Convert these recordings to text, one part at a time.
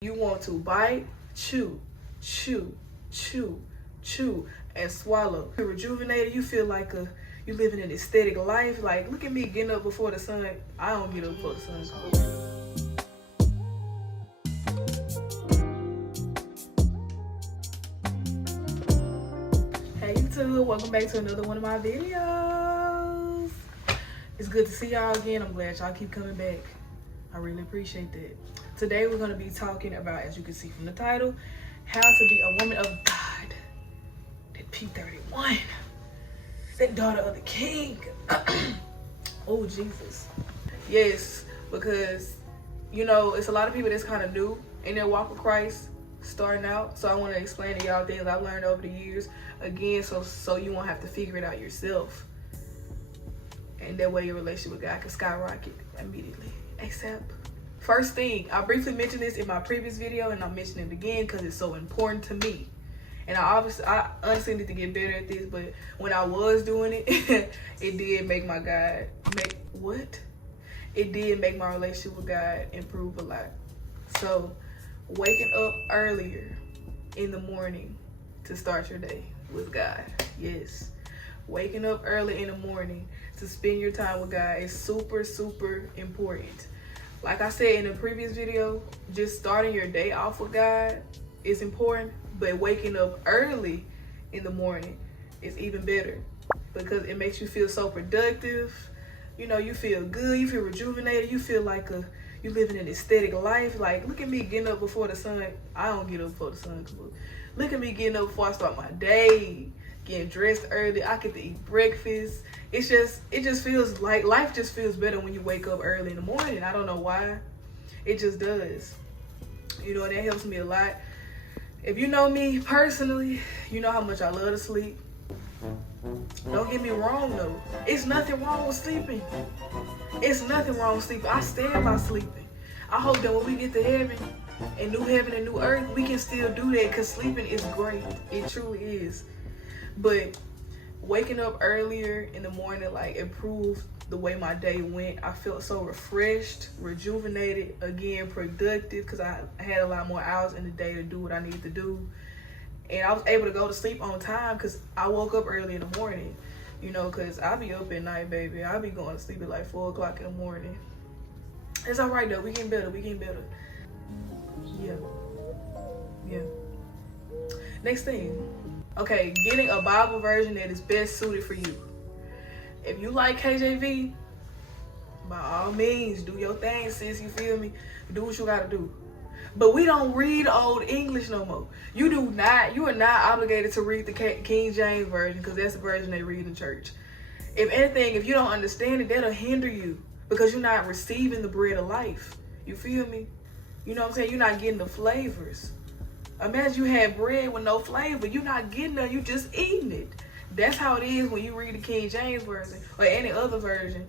You want to bite, chew, chew, chew, chew, and swallow. You're rejuvenated. You feel like you living an aesthetic life. Like, look at me getting up before the sun. I don't get up before the sun comes. Hey YouTube, welcome back to another one of my videos. It's good to see y'all again. I'm glad y'all keep coming back. I really appreciate that. Today we're going to be talking about, as you can see from the title, how to be a woman of God. That P31. That daughter of the king. Oh, Jesus. Yes, because, you know, it's a lot of people that's kind of new in their walk with Christ, starting out. So I want to explain to y'all things I've learned over the years. Again, so you won't have to figure it out yourself. And that way your relationship with God can skyrocket immediately. ASAP. First thing, I briefly mentioned this in my previous video, and I'm mentioning it again because it's so important to me. And I honestly need to get better at this, but when I was doing it, it did make my relationship with God improve a lot. So, waking up earlier in the morning to start your day with God. Yes. Waking up early in the morning to spend your time with God is super, super important. Like I said in the previous video, just starting your day off with God is important, but waking up early in the morning is even better because it makes you feel so productive. You know, you feel good, you feel rejuvenated, you feel like you living an aesthetic life. Like, look at me getting up before the sun. I don't get up before the sun comes up. Look at me getting up before I start my day, getting dressed early. I get to eat breakfast. It just feels like life just feels better when you wake up early in the morning. I don't know why. It just does. You know, and that helps me a lot. If you know me personally, you know how much I love to sleep. Don't get me wrong though. It's nothing wrong with sleeping. It's nothing wrong with sleeping. I stand by sleeping. I hope that when we get to heaven and new earth, we can still do that because sleeping is great. It truly is. But waking up earlier in the morning, like, improved the way my day went. I felt so refreshed, rejuvenated, again, productive, because I had a lot more hours in the day to do what I needed to do. And I was able to go to sleep on time because I woke up early in the morning, you know, because I be up at night, baby. I be going to sleep at like 4 o'clock in the morning. It's all right, though. We getting better. We getting better. Yeah. Next thing. Okay, getting a Bible version that is best suited for you. If you like KJV, by all means, do your thing, sis, you feel me? Do what you gotta do. But we don't read Old English no more. You are not obligated to read the King James Version because that's the version they read in church. If anything, if you don't understand it, that'll hinder you because you're not receiving the bread of life. You feel me? You know what I'm saying? You're not getting the flavors. Imagine you had bread with no flavor. You're not getting it, you just eating it. That's how it is when you read the King James Version or any other version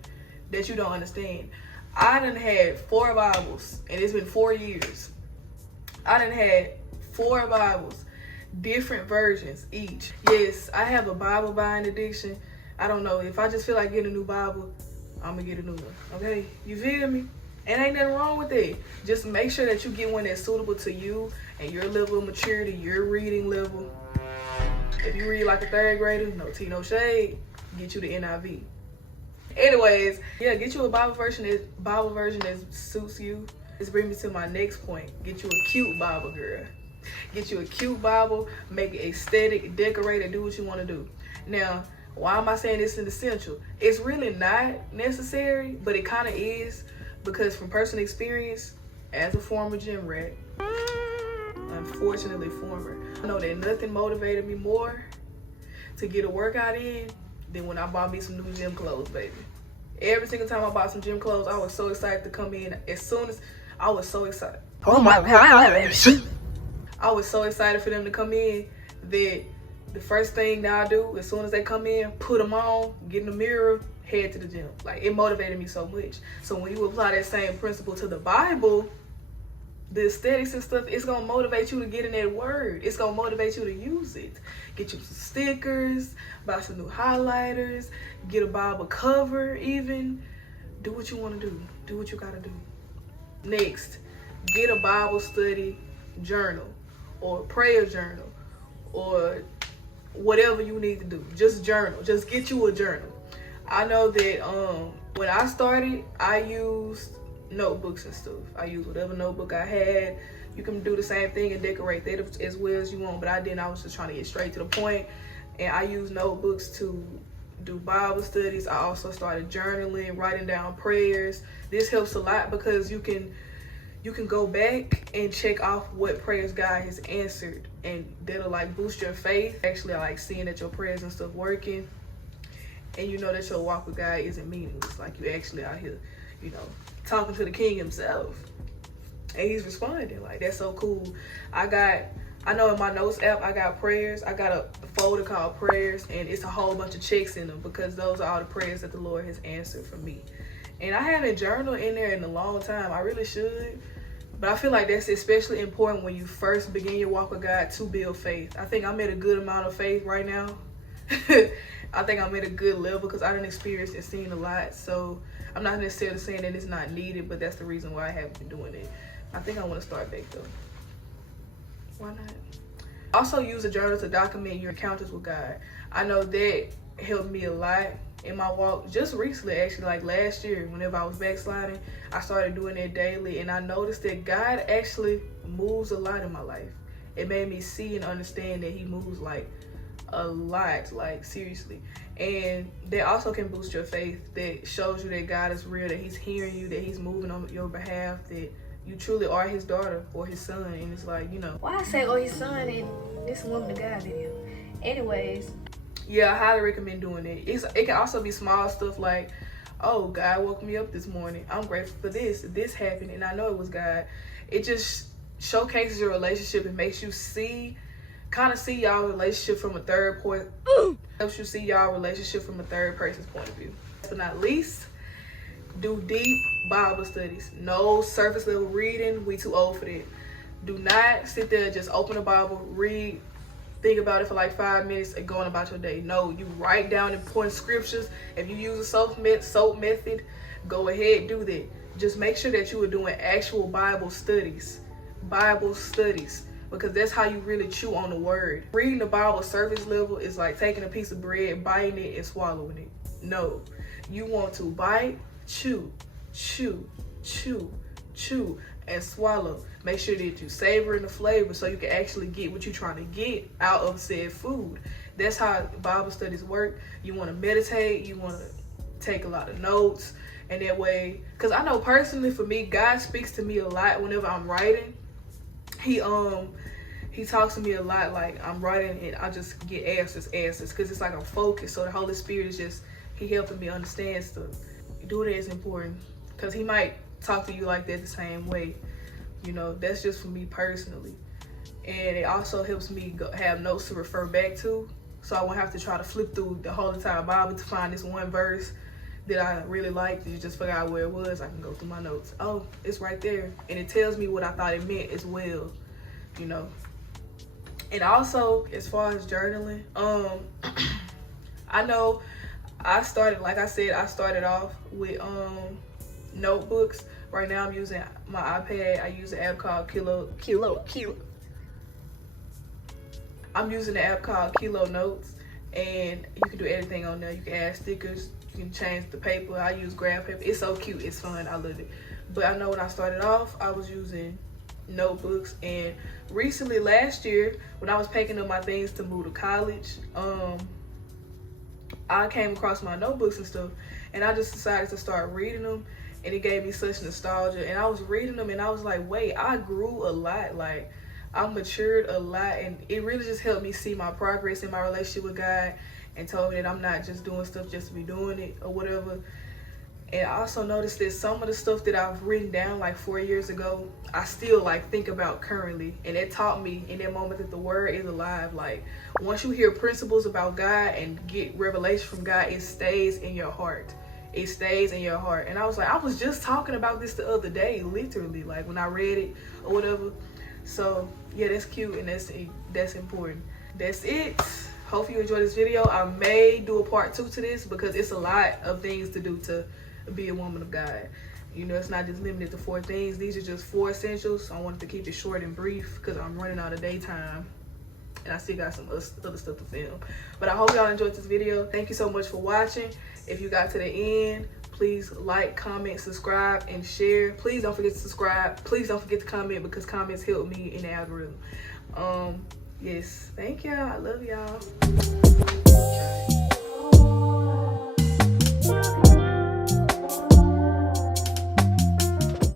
that you don't understand. I done had 4 Bibles, and it's been 4 years. I done had 4 Bibles, different versions each. Yes, I have a Bible buying addiction. I don't know. If I just feel like getting a new Bible, I'm going to get a new one. Okay? You feel me? And ain't nothing wrong with it. Just make sure that you get one that's suitable to you and your level of maturity, your reading level. If you read like a 3rd grader, no tea, no shade, get you the NIV. Anyways, yeah, get you a Bible version that suits you. This brings me to my next point. Get you a cute Bible, girl. Get you a cute Bible, make it aesthetic, decorate it, do what you want to do. Now, why am I saying this is essential? It's really not necessary, but it kind of is. Because from personal experience, as a former gym rat, unfortunately former, I know that nothing motivated me more to get a workout in than when I bought me some new gym clothes, baby. Every single time I bought some gym clothes, I was so excited to come in. As soon as I was so excited. Oh my God. I was so excited for them to come in that the first thing that I do, as soon as they come in, put them on, get in the mirror, head to the gym. Like, it motivated me so much. So when you apply that same principle to the Bible, the aesthetics and stuff, it's gonna motivate you to get in that word. It's gonna motivate you to use it. Get you some stickers, buy some new highlighters, get a Bible cover even. Do what you wanna do. Do what you gotta do. Next, get a Bible study journal or a prayer journal or whatever you need to do. Just journal. Just get you a journal. I know that when I started, I used notebooks and stuff. I used whatever notebook I had. You can do the same thing and decorate that as well as you want, but I didn't. I was just trying to get straight to the point, and I used notebooks to do Bible studies. I also started journaling, writing down prayers. This helps a lot because you can go back and check off what prayers God has answered, and that'll like boost your faith. Actually, I like seeing that your prayers and stuff working, and you know that your walk with God isn't meaningless. Like you actually out here, you know, talking to the King himself, and he's responding. Like that's so cool. I know in my notes app I got prayers. I got a folder called prayers, and it's a whole bunch of checks in them because those are all the prayers that the Lord has answered for me. And I haven't journaled in there in a long time. I really should. But I feel like that's especially important when you first begin your walk with God to build faith. I think I'm at a good amount of faith right now. I think I'm at a good level because I done experienced and seen a lot. So I'm not necessarily saying that it's not needed, but that's the reason why I haven't been doing it. I think I want to start back though. Why not? Also use a journal to document your encounters with God. I know that helped me a lot in my walk just recently, actually, like last year whenever I was backsliding. I started doing it daily, and I noticed that God actually moves a lot in my life. It made me see and understand that he moves like a lot, like seriously. And that also can boost your faith. That shows you that God is real, that he's hearing you, that he's moving on your behalf, that you truly are his daughter or his son. And it's like, you know, why I say or his son and this woman of God in him. Anyways, yeah, I highly recommend doing it. It can also be small stuff like, oh, God woke me up this morning. I'm grateful for this. This happened, and I know it was God. It just showcases your relationship and makes you kind of see y'all relationship from a third point. Helps you see y'all relationship from a third person's point of view. Last but not least, do deep Bible studies. No surface level reading. We too old for that. Do not sit there and just open the Bible, read, think about it for like 5 minutes and going about your day. No, you write down important scriptures. If you use a soap method, go ahead, do that. Just make sure that you are doing actual Bible studies. Because that's how you really chew on the word. Reading the Bible surface level is like taking a piece of bread, biting it, and swallowing it. No, you want to bite, chew, and swallow. Make sure that you savor in the flavor so you can actually get what you're trying to get out of said food. That's how Bible studies work. You want to meditate, you want to take a lot of notes, and that way, because I know personally for me, God speaks to me a lot whenever I'm writing. He talks to me a lot, like I'm writing and I just get answers, because it's like I'm focused. So the Holy Spirit is just, he helping me understand stuff. Doing it is important because he might talk to you like that the same way. You know, that's just for me personally. And it also helps me have notes to refer back to, so I won't have to try to flip through the whole entire Bible to find this one verse that I really liked and you just forgot where it was. I can go through my notes. Oh, it's right there. And it tells me what I thought it meant as well, you know. And also, as far as journaling, I know I started off with notebooks. Right now I'm using my iPad. I use an app called I'm using the app called Kilo Notes, and you can do everything on there. You can add stickers, you can change the paper. I use graph paper. It's so cute, it's fun, I love it. But I know when I started off, I was using notebooks, and recently last year when I was packing up my things to move to college, I came across my notebooks and stuff, and I just decided to start reading them, and it gave me such nostalgia. And I was reading them and I was like, wait, I grew a lot, like I matured a lot, and it really just helped me see my progress in my relationship with God and told me that I'm not just doing stuff just to be doing it or whatever. And I also noticed that some of the stuff that I've written down like 4 years ago, I still like think about currently. And it taught me in that moment that the word is alive. Like once you hear principles about God and get revelation from God, it stays in your heart. It stays in your heart. And I was like, I was just talking about this the other day, literally, like when I read it or whatever. So yeah, that's cute and that's important. That's it. Hopefully you enjoyed this video. I may do a part 2 to this because it's a lot of things to do to be a woman of God. You know, it's not just limited to 4 things. These are just 4 essentials. I wanted to keep it short and brief because I'm running out of daytime. And I still got some other stuff to film. But I hope y'all enjoyed this video. Thank you so much for watching. If you got to the end, please like, comment, subscribe, and share. Please don't forget to subscribe. Please don't forget to comment because comments help me in the algorithm. Yes, thank y'all. I love y'all.